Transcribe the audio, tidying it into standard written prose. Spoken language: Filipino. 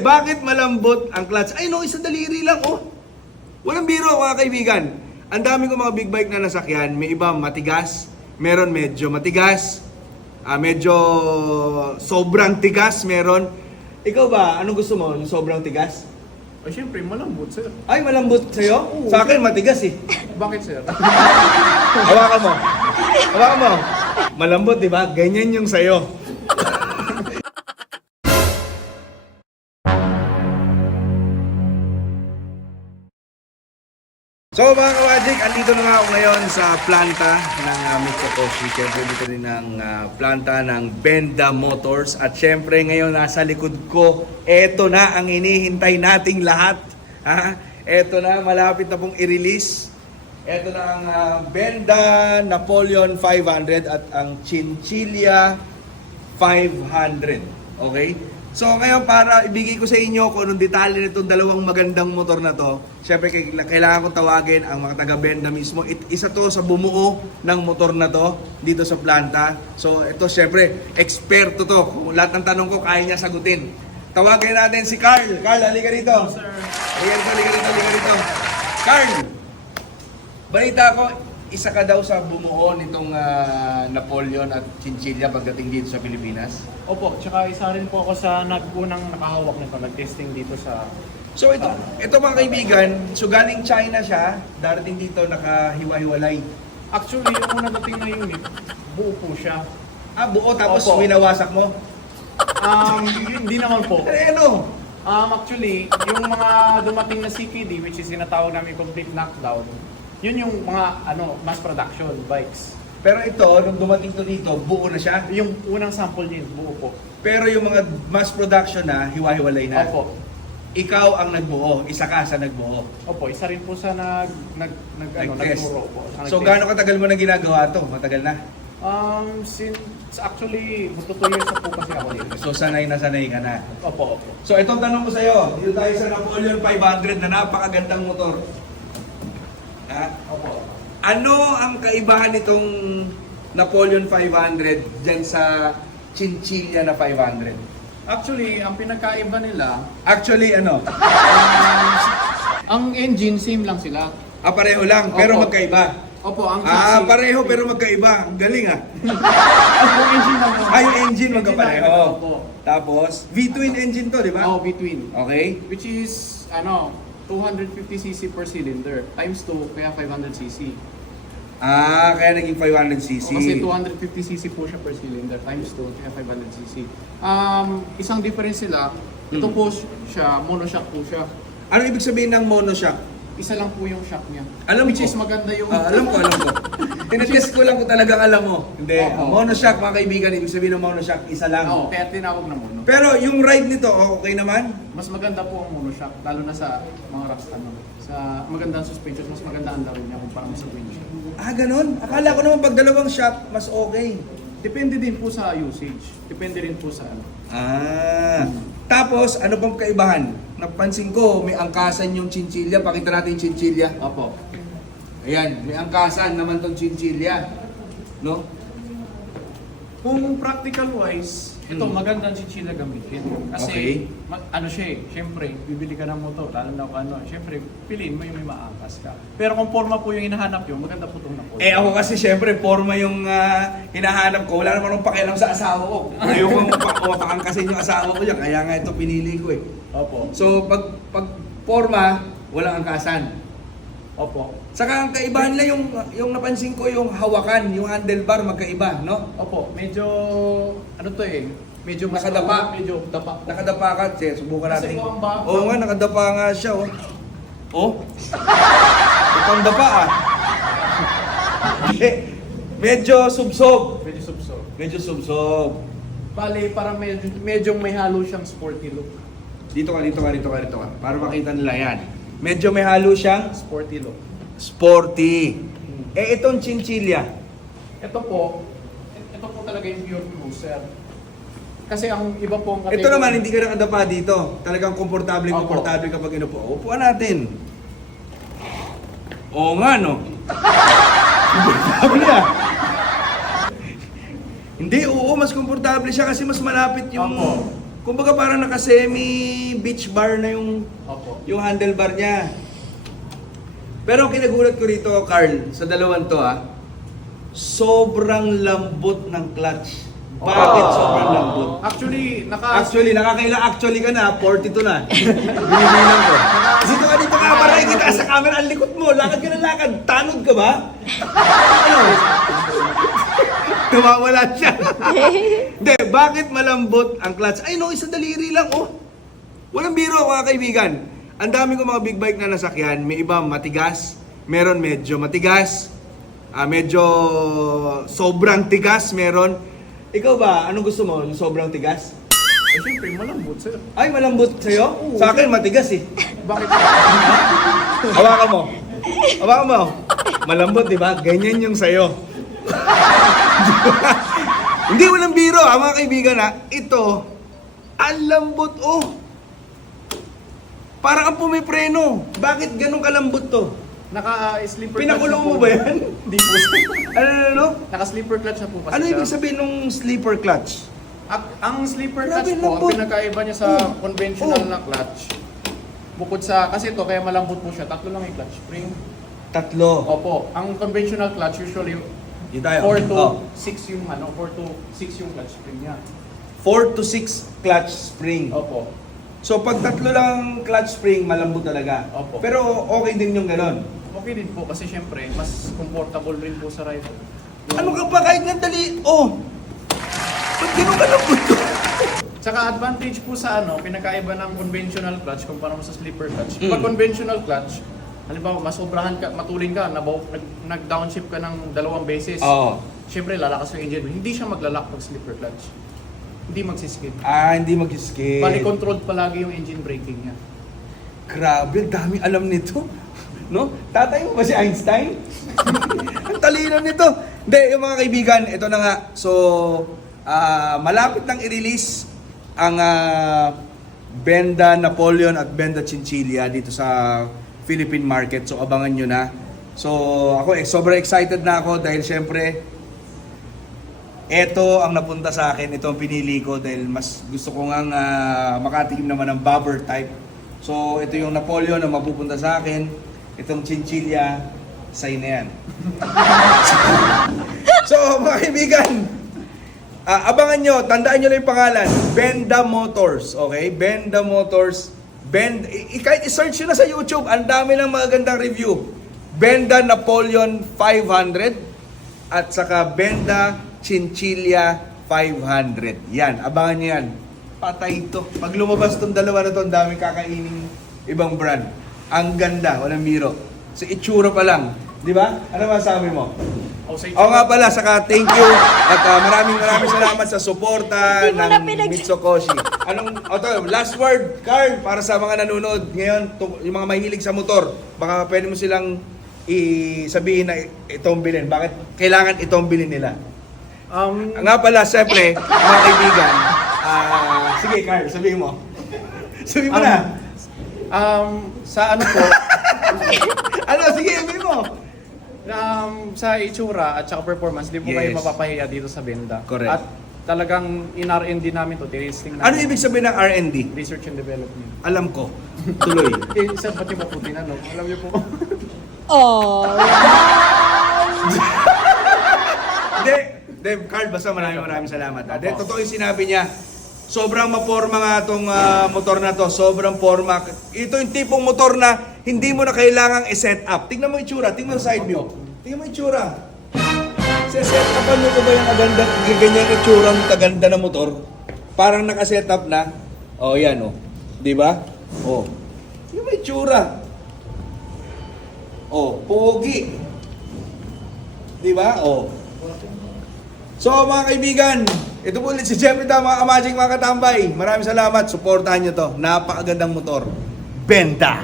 Bakit malambot ang clutch? Ay no, isang daliri lang oh. Walang biro mga kaibigan. Ang dami kong mga big bike na nasakyan. May iba matigas, meron medyo matigas, medyo sobrang tigas meron. Ikaw ba, anong gusto mo? Yung sobrang tigas? Ay, syempre, malambot, sir. Ay, malambot sa'yo? Sa akin, matigas eh. Bakit, sir? Hawakan mo. Hawakan mo. Malambot, di ba? Ganyan yung sa'yo. So mga kawadik, andito na nga ako ngayon sa planta ng Mitsukoshi. Siyempre dito rin ang planta ng Benda Motors. At siyempre ngayon nasa likod ko, eto na ang inihintay nating lahat. Eto na, malapit na pong i-release. Eto na ang Benda Napoleon 500 at ang Chinchilla 500. Okay? So ngayon para ibigay ko sa inyo kung anong detalye nitong dalawang magandang motor na to, syempre kailangan kong tawagin ang mga taga-Benda mismo. Isa to sa bumuo ng motor na to dito sa planta. So ito syempre, eksperto to. Kung lahat ng tanong ko, kaya niya sagutin. Tawagin natin si Carl. Carl, halika rito. Halika rito. Carl, balita ko, isa ka daw sa bumuo nitong Napoleon at Chinchilla pagdating dito sa Pilipinas. Opo, tsaka isa rin po ako sa unang nakahawak nito, nag-testing dito sa... So ito mga kaibigan, so galing China siya, darating dito nakahiwa-hiwalay. Actually, yung una dating na unit, buo po siya. Buo tapos Opo. winawasak mo? Hindi naman po. Ano? Actually, yung mga dumating na CKD, which is sinatawag namin complete knockdown, yun yung mga mass production bikes. Pero ito, nung dumating to dito, buo na siya. Yung unang sample niya, buo po. Pero yung mga mass production na, hiwa-hiwalay na. Opo. Ikaw ang nagbuo, isa ka sa nagbuo. Opo, isa rin po sa Nag-test. nagturo po. So gaano katagal mo na ginagawa to? Matagal na? Since actually, magto 2 years na po kasi ako dito. So sanay na sanay ka na. Opo. So itong tanong ko sa'yo, dito tayo sa Napoleon 500 na napakagandang motor. Opo. Ano ang kaibahan nitong Napoleon 500 dyan sa Chinchilla na 500? Actually, ang pinakaiba nila, Actually, ano? ang engine same lang sila. Pareho lang, pero Opo. magkaiba. Opo, ang chassis. Pareho pero magkaiba. Ang galing Ang engine lang po. yung engine magkapareho. Opo. Tapos, V-twin engine to, di ba? Oh, between. Okay. Which is, 250cc per cylinder times 2, kaya 500cc. Kaya naging 500cc. Kasi 250cc po siya per cylinder times 2, kaya 500cc. Isang difference sila, ito po siya, monoshock po siya. Ano ibig sabihin ng monoshock? Isa lang po yung shock niya. Alam Which ko. is maganda yung... Alam ko. Tinetest ko lang kung talagang alam mo. Hindi. Opo. Monoshock, mga kaibigan, ibig sabihin ng monoshock, isa lang. Oo, kaya tinawag na mono. Pero yung ride nito, okay naman? Mas maganda po ang monoshock, lalo na sa mga rocks sa magandang suspension, mas maganda ang laro niya kumpara sa windshield. Ganun? Akala ko naman pag dalawang shock, mas okay. Depende din po sa usage. Depende rin po sa ano. Tapos, ano pang kaibahan? Napansin ko, may angkasan yung Chinchilla. Pakita natin yung Chinchilla. Opo. Ayan, may angkasan naman tong Chinchilla. No? Kung practical wise, ito magandang chinchilla gamitin. Kasi Okay. Siya syempre, bibili ka ng motor, lalo na kung syempre, piliin mo yung may maangkas ka. Pero kung forma po yung hinahanap yun, maganda po itong Napoleon. Ako kasi syempre, forma yung hinahanap ko. Wala naman akong pakialam sa asawa ko. Ayaw ko mapakangkasin yung asawa ko dyan. Kaya nga ito pinili ko eh. Opo. So, pag forma, walang angkasan. Opo. Saka ang kaibahan nila yung napansin ko yung hawakan, yung handlebar magkaiba, no? Opo. Medyo, medyo mas Nakadapa. Medyo dapa. Nakadapa ka, subukan Kasi natin. po ang bago. Oo nga, nakadapa nga siya, oh. Oh? Itong dapa, medyo subsob. Medyo subso. Medyo subsob. Bali, parang medyo may halo siyang sporty look. Dito ka. Para makita nila yan. Medyo may halo siyang Sporty look. sporty. Itong Chinchilla. Ito po talaga yung pure cruiser. Kasi ang iba po ang Ito naman, hindi ka nakadapa dito. Talagang komportable Opo. kapag inupo. Upuan natin. Oo nga, no? Komportable Hindi, mas komportable siya kasi mas malapit yung Opo. Kumbaga parang naka-semi beach bar na Opo. yung handlebar niya. Pero ang kinagulat ko rito, Carl, sa dalawang to sobrang lambot ng clutch. Bakit sobrang lambot? Actually, Actually ka na, 42 na. Binibilang ko. Dito ka para kita sa camera, ang likod mo, lakad ka na lakad, tanod ka ba? Ano? Tumawala siya. Hindi, bakit malambot ang clutch? Ay no, isang daliri lang, oh. Walang biro, mga kaibigan. Ang dami ko mga big bike na nasakyan, may iba matigas, meron medyo matigas, medyo sobrang tigas, meron. Ikaw ba, anong gusto mo? Yung sobrang tigas? eh, siyempre, malambot sir. Ay, malambot sa'yo? Oo. Sa akin, matigas eh. Bakit? Hawakan mo. Hawakan mo. Malambot, di ba? Ganyan yung sa'yo. Hindi, walang biro, mga kaibigan ito, ang lambot, oh. Parang ang pumipreno. Bakit ganun kalambot to? Naka-slipper clutch Pinakulong na po. mo ba yan? Hindi po sir. Ano? Naka-slipper clutch na po kasi Ano siya. ibig sabihin ng sleeper clutch? Ang sleeper Grabe, clutch po, ang lambot. pinakaiba niya sa Oh. conventional Oh. na clutch. Bukod sa, kasi ito, kaya malambot po siya, tatlo lang yung clutch spring. Tatlo. Opo, ang conventional clutch usually Yun tayo. 4 to Oh. 6 yung 4 to 6 yung clutch spring niya. 4 to 6 clutch spring. Opo. So pag tatlo lang clutch spring, malambot talaga. Opo. Pero okay din yung ganon. Okay din po kasi syempre mas comfortable rin po sa rider. Ano ka pa kahit nga dali? Oh! Ba't ganun kalambot to? Tsaka advantage po sa pinakaiba ng conventional clutch kumpara mo sa slipper clutch. Mm. Pag conventional clutch, halimbawa masobrahan ka, matulin ka, nag-downshift ka ng 2 beses. Oo. Syempre lalakas yung engine. Hindi siya maglalak pag slipper clutch. Hindi magsiskid. Hindi mag-skid. Bali controlled palagi yung engine braking niya. Grabe, ang dami alam nito. No? Tatay mo ba si Einstein? Ang talino nito. Hindi, yung mga kaibigan, ito na nga. So, malapit nang i-release ang Benda Napoleon at Benda Chinchilla dito sa Philippine market. So, abangan nyo na. So, ako sobrang excited na ako dahil syempre, ito ang napunta sa akin. Ito ang pinili ko dahil mas gusto ko nga makatikim naman ng bobber type. So, ito yung Napoleon na mapupunta sa akin. Itong Chinchilla, sa'yo na yan. So, mga kaibigan, abangan nyo, tandaan nyo lang yung pangalan, Benda Motors, okay? Benda Motors, kahit i-search nyo na sa YouTube, ang dami ng magagandang review. Benda Napoleon 500 at saka Benda Chinchilla 500. Yan, abangan nyo yan. Patay ito. Pag lumabas tong dalawa na to, ang daming kakainin ibang brand. Ang ganda, walang biro. So, itsura pa lang. Di ba? Ano masabi mo? Oo nga pala, saka thank you at maraming salamat sa suporta Hindi mo na ng Mitsukoshi. Last word, Carl, para sa mga nanonood ngayon, yung mga mahilig sa motor, baka pwede mo silang sabihin na itong bilhin. Bakit kailangan itong bilhin nila? Nga pala, siyempre, mga kaibigan, sige Carl, sabihin mo. Sabihin mo na. Sa ano po, Sige, sabihin mo. sa itsura at saka performance, di po kayo Yes. mapapahiya dito sa Benda. Correct. At talagang in-R&D namin to, testing namin. Ano ibig sabihin ng R&D? Research and development. Alam ko. Tuloy. Sir, pati maputi na, no? Alam niyo po. Oh, Hindi, Carl, basta maraming salamat. Totoo yung sinabi niya. Sobrang maporma nga itong motor na to. Sobrang forma. Ito yung tipong motor na hindi mo na kailangang i-set up. Tingnan mo yung itsura. Tingnan mo yung side view. Tingnan mo yung itsura. Set upan mo ko ba yung aganda, ganyan yung itsura ng kaganda na motor? Parang naka-set up na. Oh, yan oh. Di ba? Oh. Tingnan mo yung itsura. Oh, pogi. Di ba? Oh. So mga kaibigan, ito po ulit si Jeffrey Tama, mga Magic, mga katambay. Maraming salamat, supportahan nyo to. Napakagandang motor. Benda!